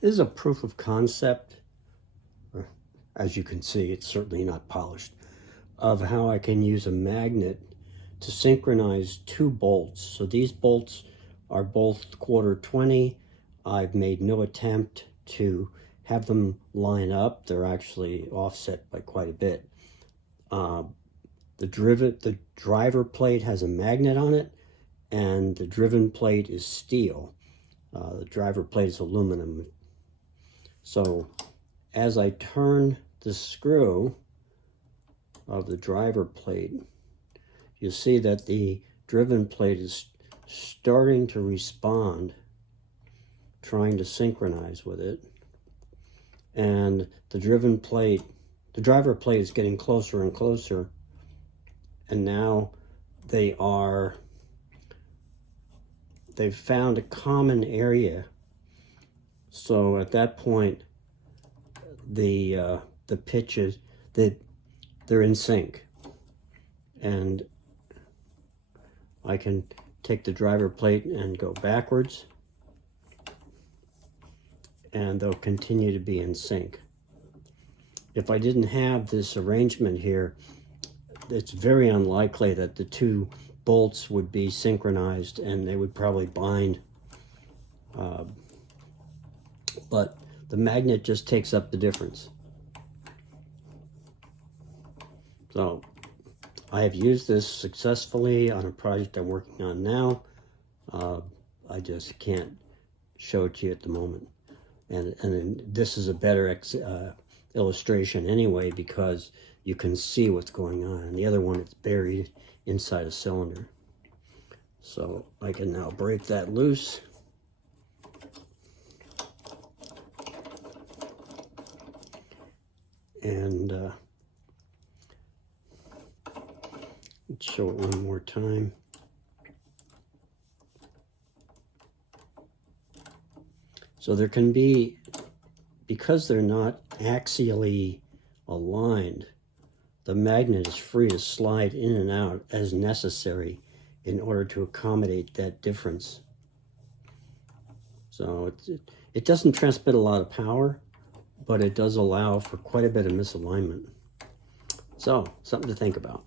This is a proof of concept. As you can see, it's certainly not polished, of how I can use a magnet to synchronize two bolts. So these bolts are both 1/4-20. I've made no attempt to have them line up. They're actually offset by quite a bit. The driver plate has a magnet on it, and the driven plate is steel. The driver plate is aluminum. So as I turn the screw of the driver plate, you see that the driven plate is starting to respond, trying to synchronize with it. And the driver plate is getting closer and closer. And now they've found a common area. So at that point, the pitches, they're in sync. And I can take the driver plate and go backwards, and they'll continue to be in sync. If I didn't have this arrangement here, it's very unlikely that the two bolts would be synchronized and they would probably bind. But the magnet just takes up the difference. So I have used this successfully on a project I'm working on now. I just can't show it to you at the moment. And this is a better illustration anyway, because you can see what's going on. And the other one, it's buried inside a cylinder. So I can now break that loose. And let's show it one more time. So there can be, because they're not axially aligned, the magnet is free to slide in and out as necessary in order to accommodate that difference. So it doesn't transmit a lot of power, but it does allow for quite a bit of misalignment. So, something to think about.